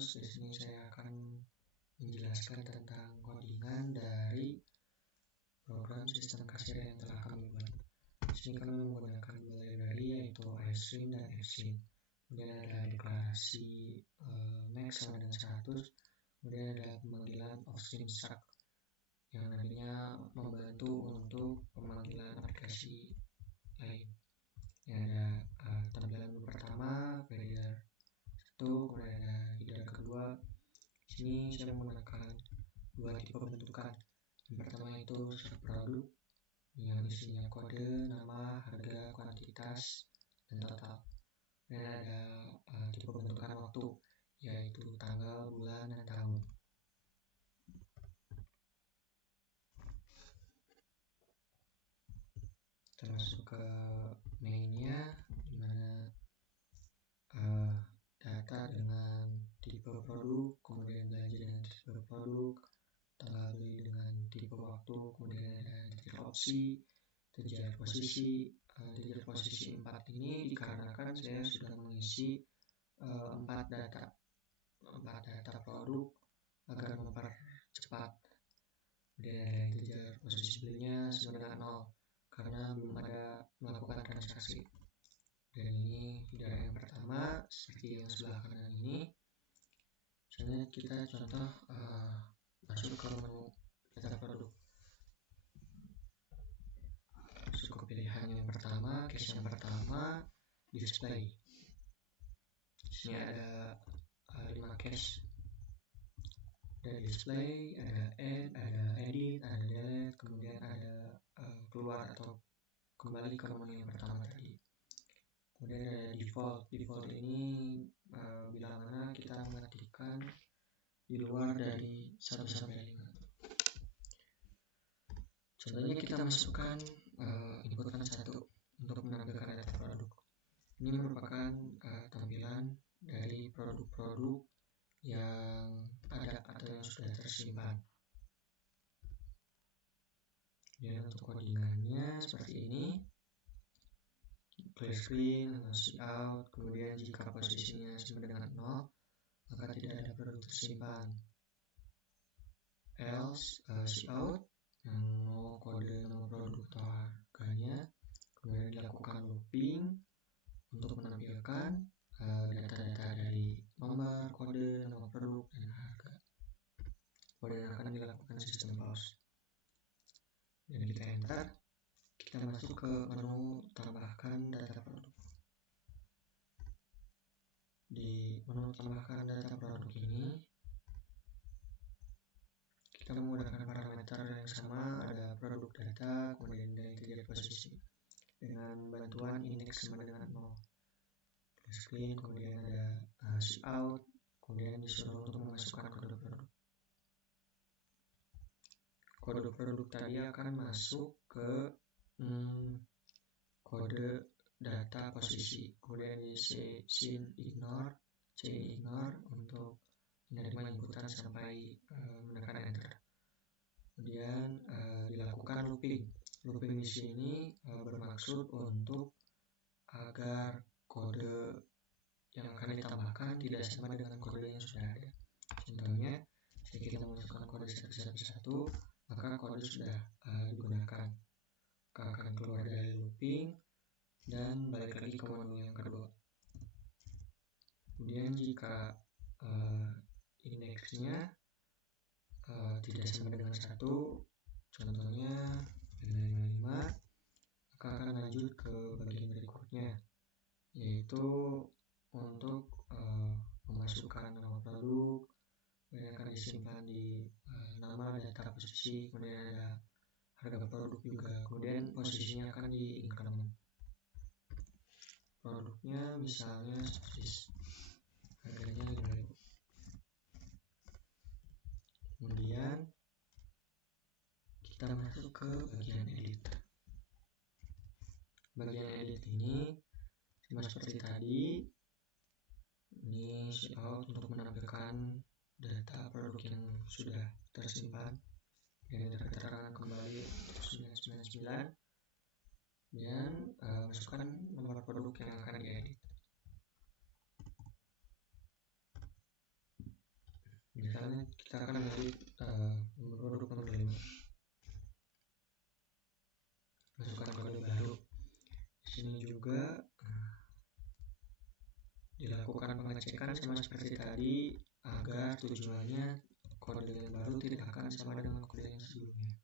terus di sini saya akan menjelaskan tentang codingan dari program sistem kasir yang telah kami buat. Di sini kami menggunakan dua library, yaitu iStream dan fsync. Kemudian ada deklarasi max sama dengan 100. Kemudian ada pemanggilan offstream struct yang nantinya membantu untuk pemanggilan aplikasi lain. Yang ada tampilan pertama, header 1, kemudian ada header kedua. Di sini saya menggunakan dua tipe bentukan. Yang pertama itu struct produk yang isinya kode, nama, harga, kuantitas, dan total. Dan ada tipe bentukan waktu, yaitu tanggal, bulan, dan tahun. Kita masuk ke mainnya, dimana data dengan tipe produk, kemudian belanja dengan tipe produk, tanggal beli dengan tipe waktu, kemudian ada titik opsi, titik posisi. Titik posisi 4 ini dikarenakan saya sudah mengisi 4 data produk agar mempercepat. Kemudian ada titik posisi belinya sama dengan 0 karena belum ada melakukan transaksi. Dan ini header yang pertama seperti yang sebelah kanan ini. Misalnya kita contoh masuk ke menu data produk. Masuk ke pilihan yang pertama, case yang pertama, display. Di sini ada 5 case. Ada display, ada add, ada edit, ada delete, kemudian ada keluar atau kembali ke menu yang pertama tadi. Kemudian ada default. Default ini bila mana kita mengetikkan di luar dari 1 sampai 5. Contohnya kita masukkan inputkan 1 untuk menampilkan data produk. Ini merupakan tampilan dari produk-produk yang ada atau yang sudah tersimpan. Dan untuk codingannya seperti ini. Clear screen, cout, kemudian jika posisinya sama dengan 0, maka tidak ada produk tersimpan. Else, cout, yang mau kode nama produk atau harganya, kemudian dilakukan looping untuk menampilkan data-data dari nomor, kode, nama produk, dan harga. Kemudian akan dilakukan sistem pause. Dan kita enter. Kita masuk ke menu tambahkan data produk. Di menu tambahkan data produk ini kita menggunakan parameter yang sama, ada produk data, kemudian dari titik posisi dengan bantuan indeks sama dengan 0. Screen, kemudian ada cout, kemudian disuruh untuk memasukkan kode produk. Kode produk tadi akan masuk ke kode data posisi, kemudian di C ignore untuk menerima inputan sampai menekan enter. Kemudian dilakukan looping. Looping di sini bermaksud untuk agar kode yang akan ditambahkan tidak sama dengan kode yang sudah ada. Contohnya, jika kita memasukkan kode 111, maka kode sudah digunakan. Maka akan keluar dari looping dan balik lagi ke menu yang kedua. Kemudian jika indeksnya tidak sama dengan 1, contohnya dengan 5, maka akan lanjut ke bagian berikutnya, yaitu untuk memasukkan nama produk, kemudian akan disimpan di nama data posisi, kemudian ada harga produk juga, kemudian posisinya akan di increment. Produknya misalnya seperti harganya 5.000. Kemudian kita masuk ke bagian edit. Bagian edit ini sama seperti tadi, ini cout untuk menampilkan data produk yang sudah tersimpan dan keterangan kembali 999 dan masukkan nomor produk yang akan diedit. misalnya kita akan mengetik produk nomor 5, masukkan kode baru. Di sini juga dilakukan pengecekan sama seperti tadi, agar tujuannya kode yang baru tidak akan sama dengan kode yang sebelumnya.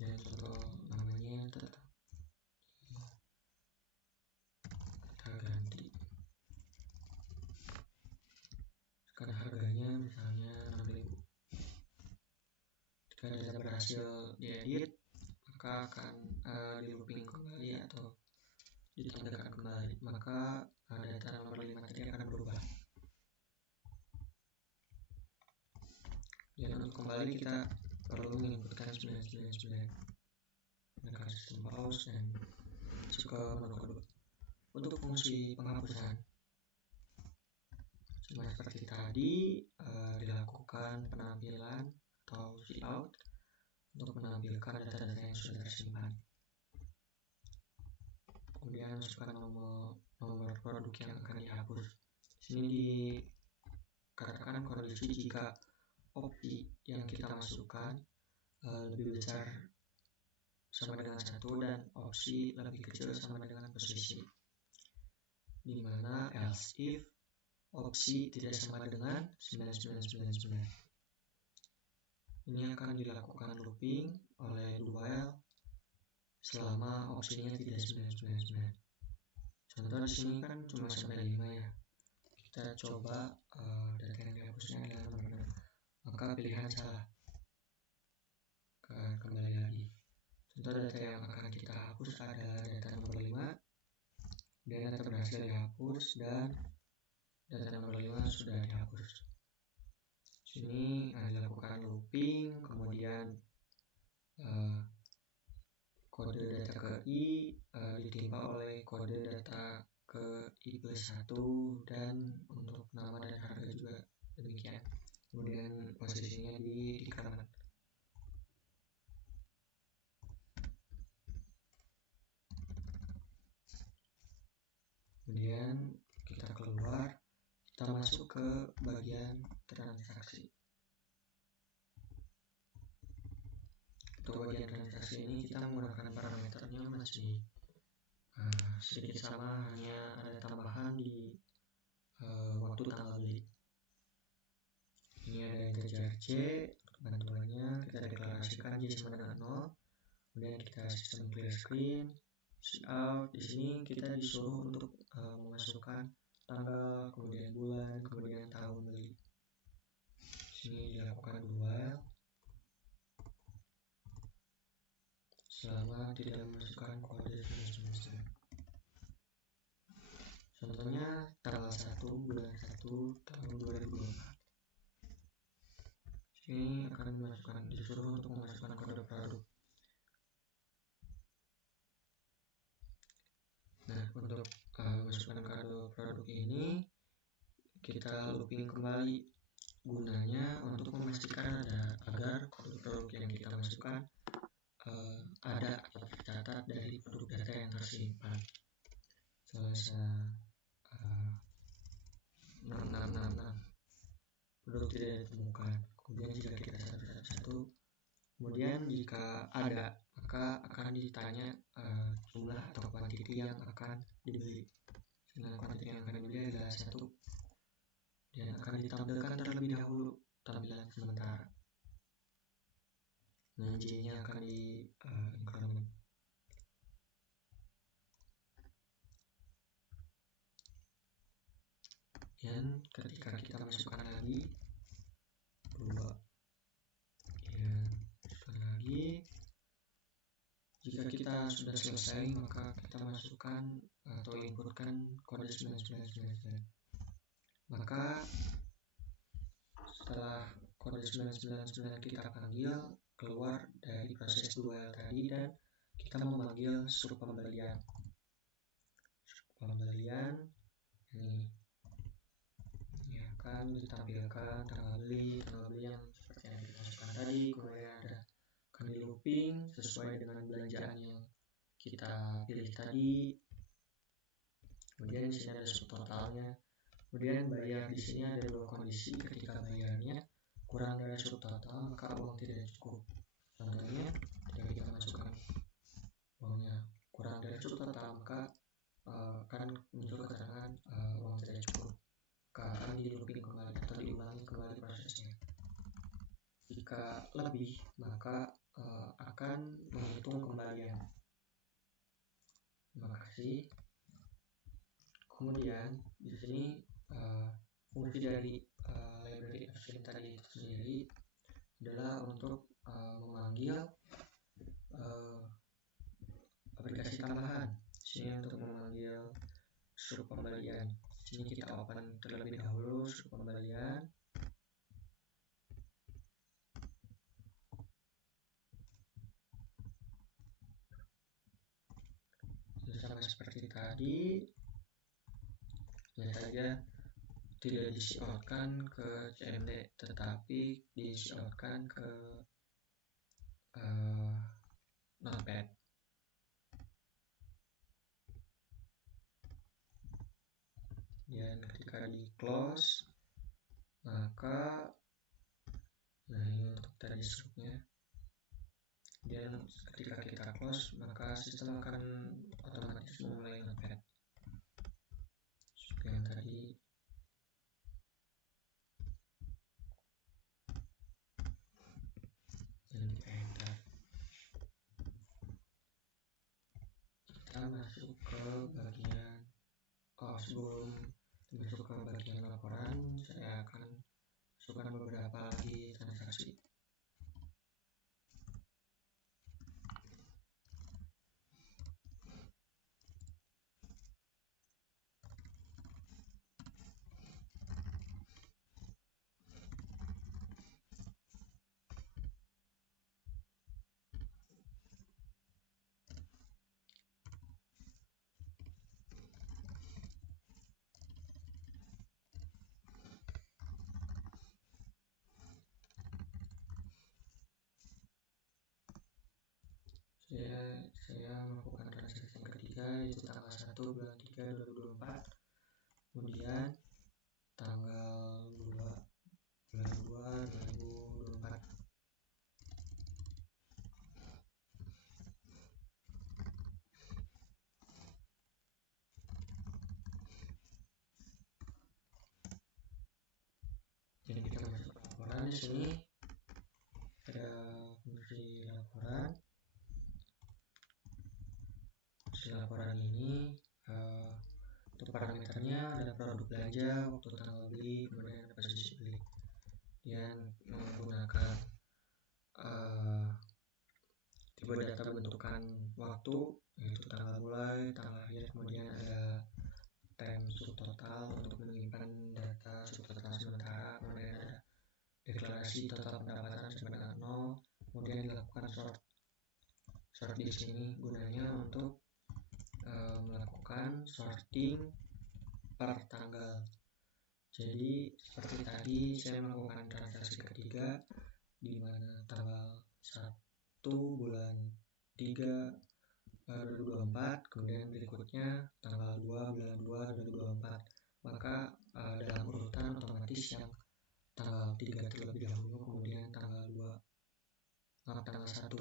Ya, contoh namanya tetap kita ganti. Sekarang harganya misalnya 6.000. Jika data berhasil diedit, maka akan di looping kembali atau ditampilkan kembali, maka data nomor 5 tadi akan berubah. Dan untuk kembali kita perlu menginputkan 999 dengan sistem pause dan masuk ke menu kode. Untuk fungsi penghapusan sama seperti tadi, dilakukan penampilan atau layout untuk menampilkan data-data yang sudah tersimpan. Kemudian masukkan nomor produk yang akan dihapus. Di sini dikatakan kondisi jika opsi yang kita masukkan lebih besar sama dengan 1 dan opsi lebih kecil sama dengan posisi, dimana else if opsi tidak sama dengan 9999. Ini akan dilakukan looping oleh do while selama opsinya tidak 999. Contoh di sini kan cuma sampai 5 ya. Kita coba data yang dihapusnya adalah nomor 6. Maka pilihan salah. Kembali lagi. Contoh data yang akan kita hapus adalah data nomor 5. Dan data berhasil dihapus dan data nomor 5 sudah dihapus. Sini dilakukan looping, kemudian kode data ke I ditimpa oleh kode data ke I plus 1, dan untuk nama dan harga juga demikian. Kemudian posisinya di kanan. Kemudian kita keluar, kita masuk ke bagian transaksi. Untuk bagian transaksi ini kita menggunakan parameternya masih sedikit sama, hanya ada tambahan di waktu tanggal beli. Ini ada integer C, bantuannya kita deklarasikan J sama dengan 0. Kemudian kita sistem clear screen, out. Di sini kita disuruh untuk memasukkan tanggal, kemudian bulan, kemudian tahun beli. Di sini dilakukan do while selama tidak memasukkan kode 999. Contohnya tanggal 1 bulan 1 tahun 2024. Ini akan disuruh untuk memasukkan kode produk. Nah, untuk memasukkan kode produk ini kita looping kembali, gunanya untuk memastikan agar kode produk yang kita masukkan ada atau tercatat dari produk data yang tersimpan. Selesai 6666 produk tidak ditemukan. Kemudian jika kita satu-satu, kemudian jika ada, maka akan ditanya jumlah atau kuantiti yang akan dibeli. Dengan kuantiti yang akan dibeli adalah 1 dan akan ditampilkan terlebih dahulu tampilan sementara. Nah, J-nya akan di increment. Dan ketika kita masukkan lagi 2 ya, masukkan lagi. Jika kita sudah selesai, maka kita masukkan atau inputkan kode 9999. Maka setelah kode 999 kita panggil, keluar dari proses do while tadi dan kita memanggil struct pembelian. Ini akan ditampilkan tanggal beli yang seperti yang kita masukkan tadi, kemudian akan di looping sesuai dengan belanjaan yang kita pilih tadi. Kemudian di sini ada subtotalnya. Kemudian bayar, di sini ada dua kondisi. Ketika bayarnya kurang dari subtotal maka uang tidak cukup. Contohnya ketika kita masukkan uangnya kurang dari subtotal maka kan muncul keterangan uang tidak cukup, maka akan di looping kembali atau diulangi kembali prosesnya. Jika lebih maka akan menghitung kembalian. Terima kasih. Kemudian di sini fungsi dari library Fslim tadi itu sendiri adalah untuk memanggil aplikasi tambahan. Sini untuk memanggil suruh pembalian. Sini kita open terlebih dahulu suruh pembalian. Sama seperti tadi, lihat saja tidak disiarkan ke CMD tetapi disiarkan ke Notepad. Dan ketika di close maka ini untuk tadi struknya. Dan ketika kita close maka sistem akan otomatis memulai Notepad. Yang tadi dan di enter. Kita masuk ke bagian sebelum masuk ke bagian laporan, saya akan masukkan beberapa lagi transaksi. Saya melakukan transaksi yang ketiga yaitu tanggal 1 bulan 3 2024, kemudian tanggal 2 bulan 2 2024. Jadi kita masuk ke laporan. Di sini ada fungsi laporan. Laporan ini untuk parameternya ada produk belanja, waktu tanggal beli, kemudian ada posisi beli, dan menggunakan tipe data bentukan waktu yaitu tanggal mulai, tanggal akhir, kemudian ada time subtotal untuk menyimpan data subtotal sementara, kemudian ada deklarasi total pendapatan sama dengan 0, kemudian dilakukan sort di sini gunanya untuk melakukan sorting per tanggal. Jadi seperti tadi saya melakukan transaksi ketiga di mana tanggal 1 bulan 3 2024, kemudian berikutnya tanggal 2 bulan 2 2024. Maka dalam urutan otomatis yang tanggal 3 terlebih dahulu, kemudian tanggal 1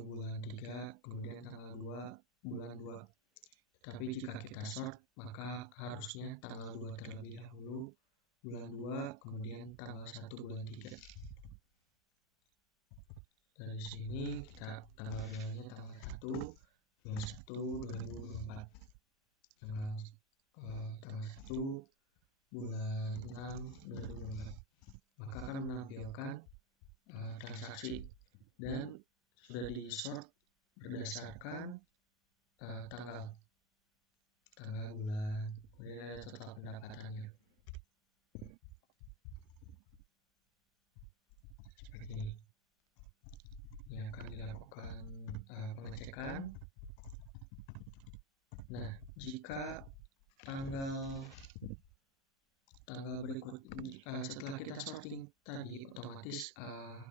bulan 3, kemudian tanggal 2 bulan 2. Tapi jika kita sort maka harusnya tanggal 2 terlebih dahulu, bulan 2, kemudian tanggal 1 bulan 3. Dari sini kita tanggal 2-nya tanggal 1 bulan 1 2024. Tanggal 1 bulan 6 2024. Maka akan menampilkan transaksi dan sudah di sort berdasarkan tanggal, bulan, kemudian ada total pendapatannya seperti ini. Ini akan dilakukan pengecekan. Nah, jika tanggal berikut setelah kita sorting tadi otomatis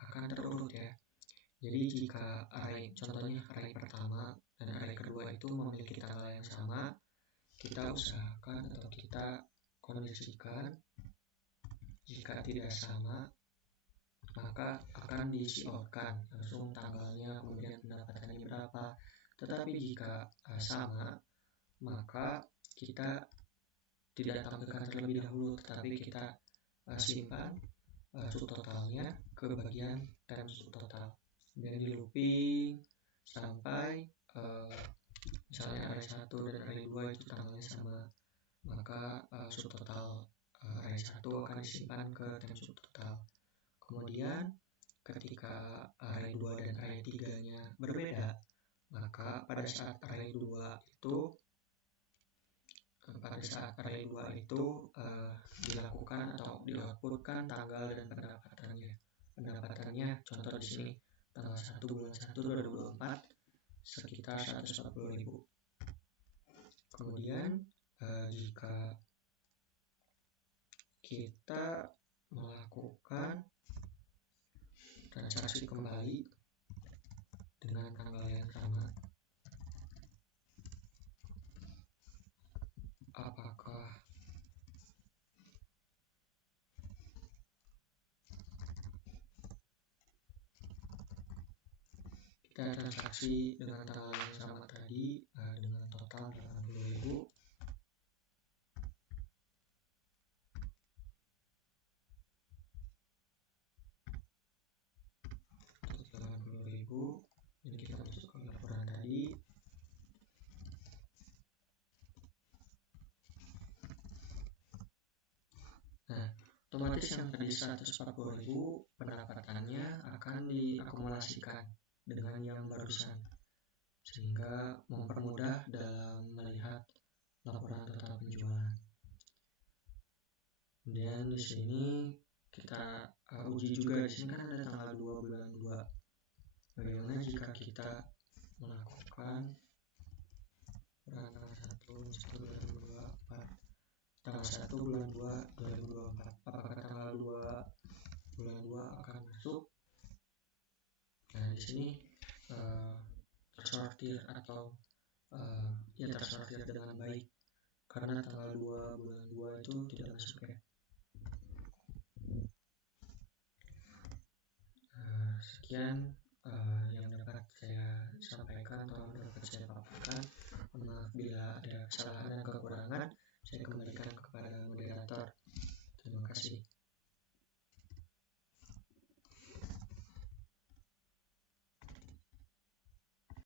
akan terurut ya. Jadi jika array, contohnya array pertama dan array kedua itu memiliki tanggal yang sama, kita usahakan atau kita kondisikan jika tidak sama maka akan di-outkan langsung tanggalnya, kemudian pendapatannya berapa. Tetapi jika sama maka kita tidak tampilkan terlebih dahulu, tetapi kita simpan subtotalnya ke bagian time subtotal, dan di looping sampai misalnya array 1 dan array 2 itu tanggalnya sama, maka subtotal array 1 akan disimpan ke time subtotal. Kemudian ketika array 2 dan array 3 nya berbeda, maka pada saat array 2 itu dilakukan atau di-outputkan tanggal dan pendapatannya. Contoh di sini tanggal 1 bulan 1 2024 sekitar 140.000. Kemudian jika kita melakukan transaksi kembali dengan tanggal yang sama, apakah kita transaksi dengan tanggal yang sama tadi dengan total 80.000, ini kita masuk ke laporan tadi. Nah, otomatis yang tadi 140.000 pendapatannya akan diakumulasikan dengan yang barusan, sehingga mempermudah dalam melihat laporan total penjualan. Kemudian di sini kita uji juga, di sini kan ada tanggal 2 bulan 2. Bagaimana jika kita melakukan tanggal 1 bulan 2 2024, apakah tanggal 2 bulan 2 akan masuk? Nah, di sini tersortir atau tersortir dengan baik karena tanggal 2 bulan 2 itu tidak masuk ya. Sekian yang dapat saya sampaikan atau dapat saya paparkan. Maaf bila ada kesalahan dan kekurangan, saya kembalikan kepada moderator. Terima kasih.